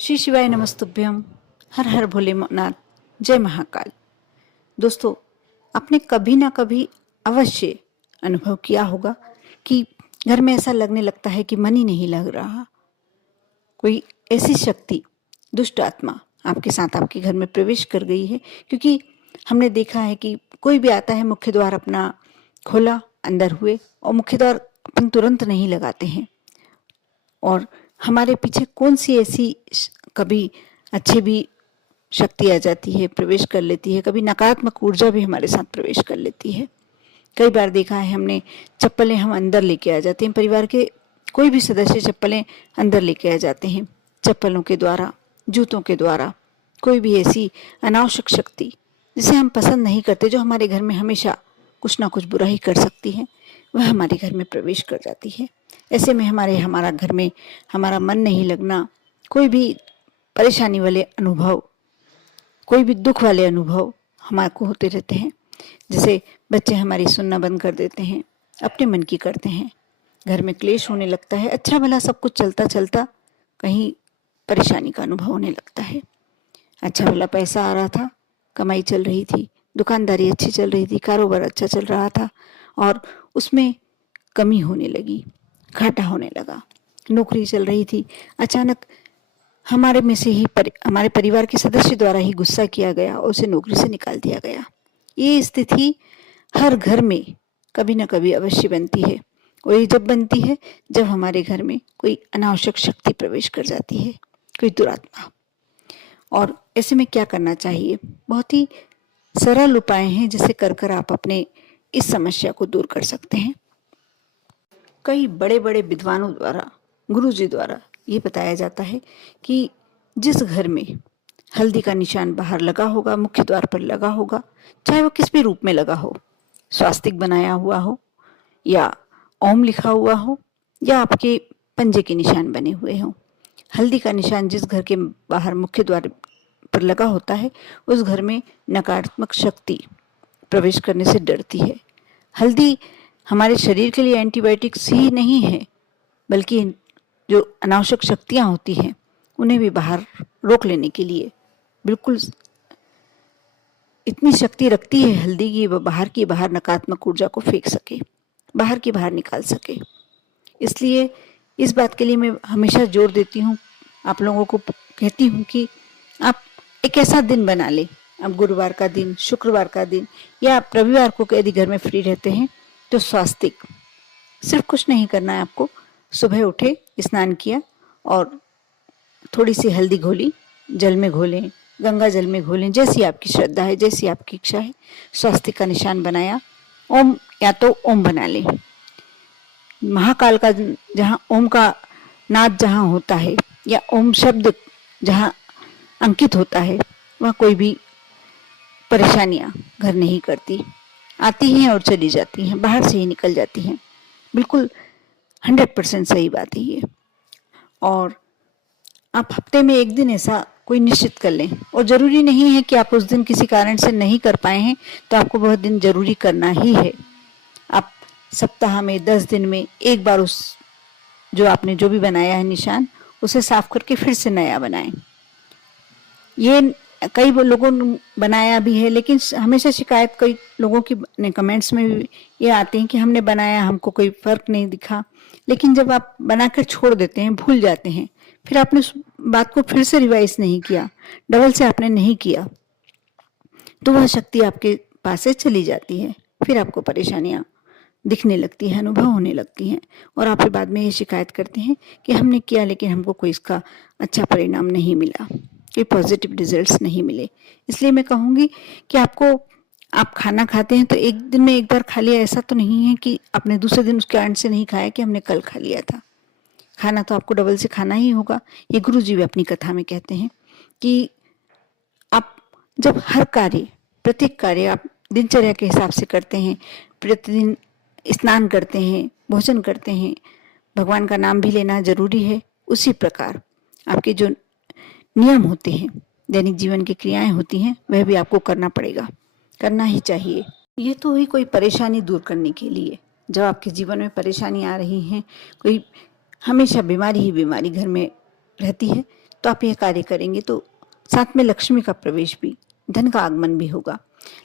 श्री शिवाय नमस्तुभ्यम। हर हर भोलेनाथ, जय महाकाल। दोस्तों, आपने कभी ना कभी अवश्य अनुभव किया होगा कि घर में ऐसा लगने लगता है कि मन ही नहीं लग रहा। कोई ऐसी शक्ति, दुष्ट आत्मा आपके साथ आपके घर में प्रवेश कर गई है। क्योंकि हमने देखा है कि कोई भी आता है, मुख्य द्वार अपना खोला, अंदर हुए और मुख्य द्वार अपन तुरंत नहीं लगाते हैं। और हमारे पीछे कौन सी ऐसी कभी अच्छी भी शक्ति आ जाती है, प्रवेश कर लेती है, कभी नकारात्मक ऊर्जा भी हमारे साथ प्रवेश कर लेती है। कई बार देखा है हमने, चप्पलें हम अंदर लेके आ जाते हैं, परिवार के कोई भी सदस्य चप्पलें अंदर लेके आ जाते हैं। चप्पलों के द्वारा, जूतों के द्वारा, कोई भी ऐसी अनावश्यक शक्ति जिसे हम पसंद नहीं करते, जो हमारे घर में हमेशा कुछ ना कुछ बुराई कर सकती है, वह हमारे घर में प्रवेश कर जाती है। ऐसे में हमारा घर में हमारा मन नहीं लगना, कोई भी परेशानी वाले अनुभव, कोई भी दुख वाले अनुभव हमारे को होते रहते हैं। जैसे बच्चे हमारी सुनना बंद कर देते हैं, अपने मन की करते हैं, घर में क्लेश होने लगता है। अच्छा भला सब कुछ चलता चलता कहीं परेशानी का अनुभव होने लगता है। अच्छा भला पैसा आ रहा था, कमाई चल रही थी, दुकानदारी अच्छी चल रही थी, कारोबार अच्छा चल रहा था, और उसमें कमी होने लगी, घाटा होने लगा। नौकरी चल रही थी, अचानक हमारे में से ही हमारे परिवार के सदस्य द्वारा ही गुस्सा किया गया और उसे नौकरी से निकाल दिया गया। ये स्थिति हर घर में कभी ना कभी अवश्य बनती है। और ये जब बनती है जब हमारे घर में कोई अनावश्यक शक्ति प्रवेश कर जाती है, कोई दुरात्मा। और ऐसे में क्या करना चाहिए? बहुत ही सरल उपाय हैं जिसे कर कर आप अपने इस समस्या को दूर कर सकते हैं। कई बड़े बड़े विद्वानों द्वारा, गुरु जी द्वारा ये बताया जाता है कि जिस घर में हल्दी का निशान बाहर लगा होगा, मुख्य द्वार पर लगा होगा, चाहे वो किस भी रूप में लगा हो, स्वास्तिक बनाया हुआ हो, या ओम लिखा हुआ हो, या आपके पंजे के निशान बने हुए हों, हल्दी का निशान जिस घर के बाहर मुख्य द्वार पर लगा होता है, उस घर में नकारात्मक शक्ति प्रवेश करने से डरती है। हल्दी हमारे शरीर के लिए एंटीबायोटिक्स ही नहीं है, बल्कि जो अनावश्यक शक्तियां होती हैं उन्हें भी बाहर रोक लेने के लिए बिल्कुल इतनी शक्ति रखती है हल्दी की, वह बाहर की बाहर नकारात्मक ऊर्जा को फेंक सके, बाहर की बाहर निकाल सके। इसलिए इस बात के लिए मैं हमेशा जोर देती हूँ, आप लोगों को कहती हूँ कि आप एक ऐसा दिन बना ले, अब गुरुवार का दिन, शुक्रवार का दिन, या आप रविवार को यदि घर में फ्री रहते हैं तो स्वास्तिक, सिर्फ कुछ नहीं करना है आपको। सुबह उठे, स्नान किया और थोड़ी सी हल्दी घोली, जल में घोलें, गंगा जल में घोलें, जैसी आपकी श्रद्धा है, जैसी आपकी इच्छा है। स्वास्तिक का निशान बनाया, ओम या तो ओम बना लें। महाकाल का जहाँ ओम का नाद जहाँ होता है, या ओम शब्द जहाँ अंकित होता है, वहाँ कोई भी परेशानियां घर नहीं करती, आती हैं और चली जाती हैं, बाहर से ही निकल जाती हैं। बिल्कुल 100% सही बात है ये। और आप हफ्ते में एक दिन ऐसा कोई निश्चित कर लें, और जरूरी नहीं है कि आप उस दिन किसी कारण से नहीं कर पाए हैं तो आपको वह दिन जरूरी करना ही है। आप सप्ताह में 10 दिन में एक बार उस जो आपने जो भी बनाया है निशान, उसे साफ करके फिर से नया बनाएं। ये कई लोगों ने बनाया भी है, लेकिन हमेशा शिकायत कई लोगों की कमेंट्स में भी ये आते हैं कि हमने बनाया, हमको कोई फर्क नहीं दिखा। लेकिन जब आप बनाकर छोड़ देते हैं, भूल जाते हैं, फिर आपने उस बात को फिर से रिवाइज नहीं किया, डबल से आपने नहीं किया, तो वह शक्ति आपके पास से चली जाती है। फिर आपको परेशानियां दिखने लगती हैं, अनुभव होने लगती हैं, और आप फिर बाद में ये शिकायत करते हैं कि हमने किया लेकिन हमको कोई इसका अच्छा परिणाम नहीं मिला, कोई पॉजिटिव रिजल्ट्स नहीं मिले। इसलिए मैं कहूँगी कि आप खाना खाते हैं तो एक दिन में एक बार खा लिया, ऐसा तो नहीं है कि आपने दूसरे दिन उसके कारण से नहीं खाया कि हमने कल खा लिया था। खाना तो आपको डबल से खाना ही होगा। ये गुरु जी भी अपनी कथा में कहते हैं कि आप जब हर कार्य, प्रत्येक कार्य आप दिनचर्या के हिसाब से करते हैं, प्रतिदिन स्नान करते हैं, भोजन करते हैं, भगवान का नाम भी लेना जरूरी है, उसी प्रकार आपके जो नियम होते हैं, दैनिक जीवन की क्रियाएं होती हैं, वह भी आपको करना पड़ेगा, करना ही चाहिए। ये तो हुई कोई परेशानी दूर करने के लिए। जब आपके जीवन में परेशानी आ रही हैं, कोई हमेशा बीमारी ही बीमारी घर में रहती है, तो आप यह कार्य करेंगे तो साथ में लक्ष्मी का प्रवेश भी, धन का आगमन भी होगा।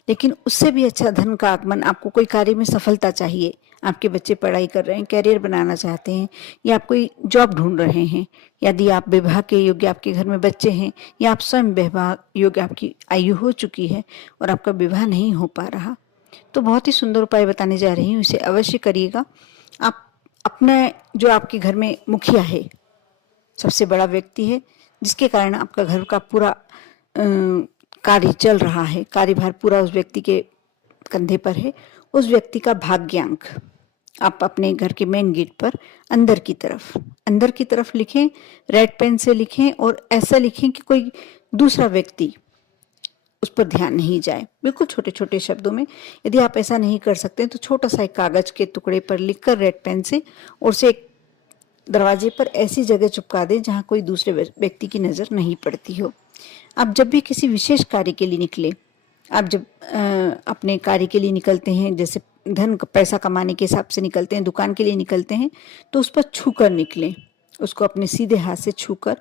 लेकिन उससे भी अच्छा धन का आगमन, आपको कोई कार्य में सफलता चाहिए, आपके बच्चे पढ़ाई कर रहे हैं, कैरियर बनाना चाहते हैं, या आप कोई जॉब ढूंढ रहे हैं, यदि आप विवाह के योग्य, आपके घर में बच्चे हैं, या आप स्वयं विवाह योग्य, आपकी आयु हो चुकी है और आपका विवाह नहीं हो पा रहा, तो बहुत ही सुंदर उपाय बताने जा रही हूँ, इसे अवश्य करिएगा। आप अपना, जो आपके घर में मुखिया है, सबसे बड़ा व्यक्ति है, जिसके कारण आपका घर का पूरा कार्य चल रहा है, कार्यभार पूरा उस व्यक्ति के कंधे पर है, उस व्यक्ति का भाग्यांक आप अपने घर के मेन गेट पर अंदर की तरफ लिखें, रेड पेन से लिखें, और ऐसा लिखें कि कोई दूसरा व्यक्ति उस पर ध्यान नहीं जाए, बिल्कुल छोटे छोटे शब्दों में। यदि आप ऐसा नहीं कर सकते तो छोटा सा एक कागज के टुकड़े पर लिखकर रेड पेन से, और उसे एक दरवाजे पर ऐसी जगह चिपका दें जहां कोई दूसरे व्यक्ति की नजर नहीं पड़ती हो। आप जब भी किसी विशेष कार्य के लिए निकले, आप जब अपने कार्य के लिए निकलते हैं, जैसे धन पैसा कमाने के हिसाब से निकलते हैं, दुकान के लिए निकलते हैं, तो उस पर छूकर निकलें, उसको अपने सीधे हाथ से छूकर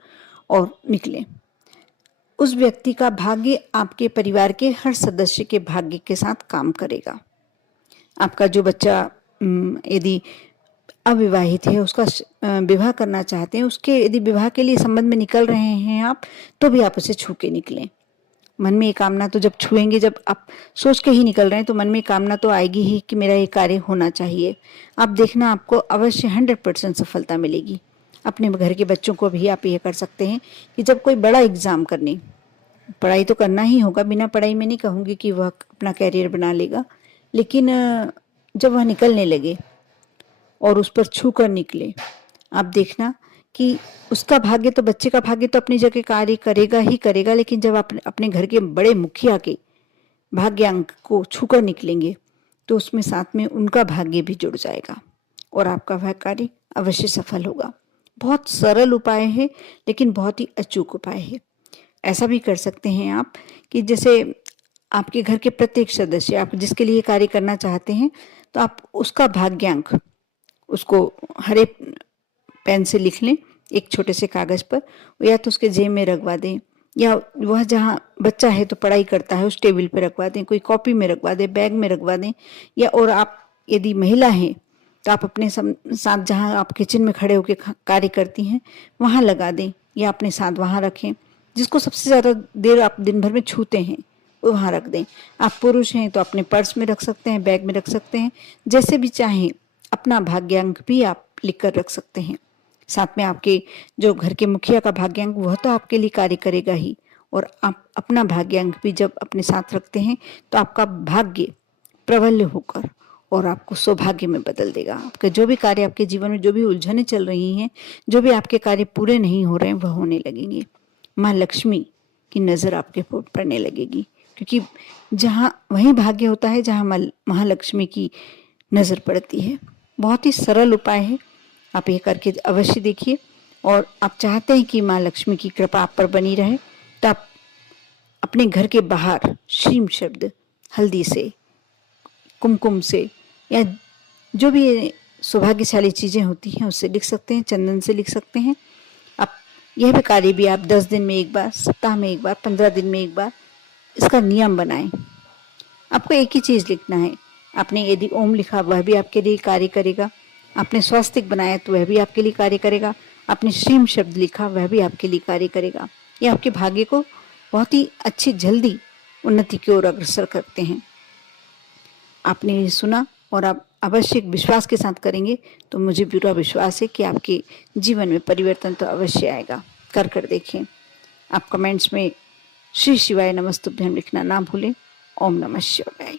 और निकलें। उस व्यक्ति का भाग्य आपके परिवार के हर सदस्य के भाग्य के साथ काम करेगा। आपका जो बच्चा यदि अविवाहित है, उसका विवाह करना चाहते हैं, उसके यदि विवाह के लिए संबंध में निकल रहे हैं आप, तो भी आप उसे छू के निकलें। मन में ये कामना तो जब छुएंगे, जब आप सोच के ही निकल रहे हैं, तो मन में कामना तो आएगी ही कि मेरा ये कार्य होना चाहिए। आप देखना, आपको अवश्य 100% सफलता मिलेगी। अपने घर के बच्चों को भी आप ये कर सकते हैं कि जब कोई बड़ा एग्जाम करने, पढ़ाई तो करना ही होगा, बिना पढ़ाई में नहीं कहूँगी कि वह अपना कैरियर बना लेगा, लेकिन जब वह निकलने लगे और उस पर छू कर निकले, आप देखना कि उसका भाग्य तो, बच्चे का भाग्य तो अपनी जगह कार्य करेगा ही करेगा, लेकिन जब आप अपने घर के बड़े मुखिया के भाग्यांक को छूकर निकलेंगे, तो उसमें साथ में उनका भाग्य भी जुड़ जाएगा और आपका वह कार्य अवश्य सफल होगा। बहुत सरल उपाय है, लेकिन बहुत ही अचूक उपाय है। ऐसा भी कर सकते हैं आप कि जैसे आपके घर के प्रत्येक सदस्य, आप जिसके लिए कार्य करना चाहते हैं, तो आप उसका भाग्यांक, उसको हरे पेन से लिख लें एक छोटे से कागज पर, या तो उसके जेब में रखवा दें, या वह जहाँ बच्चा है तो पढ़ाई करता है उस टेबल पर रखवा दें, कोई कॉपी में रखवा दें, बैग में रखवा दें, या और आप यदि महिला हैं तो आप अपने साथ जहाँ आप किचन में खड़े होकर कार्य करती हैं वहाँ लगा दें, या अपने साथ वहाँ रखें। जिसको सबसे ज़्यादा देर आप दिन भर में छूते हैं वो वहाँ रख दें। आप पुरुष हैं तो अपने पर्स में रख सकते हैं, बैग में रख सकते हैं, जैसे भी चाहें। अपना भाग्यांक भी आप लिख कर रख सकते हैं। साथ में आपके जो घर के मुखिया का भाग्यांक, वह तो आपके लिए कार्य करेगा ही, और आप अपना भाग्यांक भी जब अपने साथ रखते हैं तो आपका भाग्य प्रबल होकर और आपको सौभाग्य में बदल देगा। आपके जो भी कार्य, आपके जीवन में जो भी उलझनें चल रही हैं, जो भी आपके कार्य पूरे नहीं हो रहे हैं, वह होने लगेंगे। माँ लक्ष्मी की नज़र आपके ऊपर पड़ने लगेगी, क्योंकि जहाँ वही भाग्य होता है जहाँ महालक्ष्मी की नज़र पड़ती है। बहुत ही सरल उपाय है, आप ये करके अवश्य देखिए। और आप चाहते हैं कि माँ लक्ष्मी की कृपा आप पर बनी रहे, तो आप अपने घर के बाहर श्रीम शब्द हल्दी से, कुमकुम से, या जो भी सौभाग्यशाली चीज़ें होती हैं उससे लिख सकते हैं, चंदन से लिख सकते हैं। आप यह भी कार्य भी आप 10 दिन में एक बार, सप्ताह में एक बार, 15 दिन में एक बार इसका नियम बनाएं। आपको एक ही चीज़ लिखना है। आपने यदि ओम लिखा, वह भी आपके लिए कार्य करेगा। आपने स्वास्तिक बनाया तो वह भी आपके लिए कार्य करेगा। आपने श्रीम शब्द लिखा, वह भी आपके लिए कार्य करेगा। ये आपके भाग्य को बहुत ही अच्छी, जल्दी उन्नति की ओर अग्रसर करते हैं। आपने ये सुना और आप अवश्य विश्वास के साथ करेंगे तो मुझे पूरा विश्वास है कि आपके जीवन में परिवर्तन तो अवश्य आएगा। कर देखें। आप कमेंट्स में श्री शिवाय नमस्तुभ्यम लिखना ना भूलें। ओम नमः शिवाय।